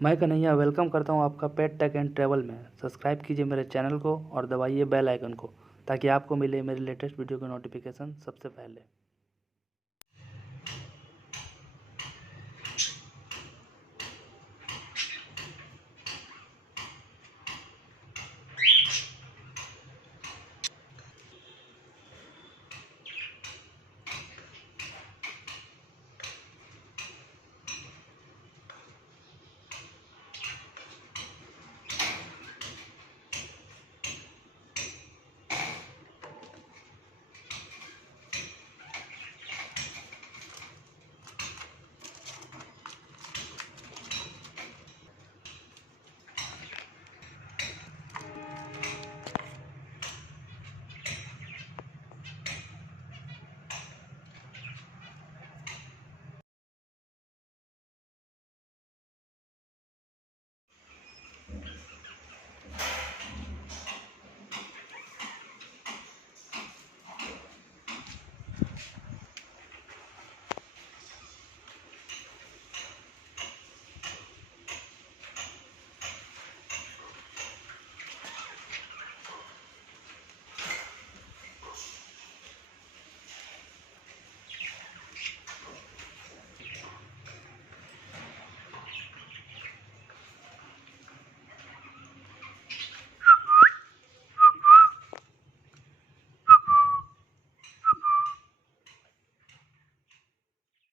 मैं कन्हैया वेलकम करता हूं आपका पेट टेक एंड ट्रैवल में। सब्सक्राइब कीजिए मेरे चैनल को और दबाइए बेल आइकन को ताकि आपको मिले मेरे लेटेस्ट वीडियो के नोटिफिकेशन सबसे पहले।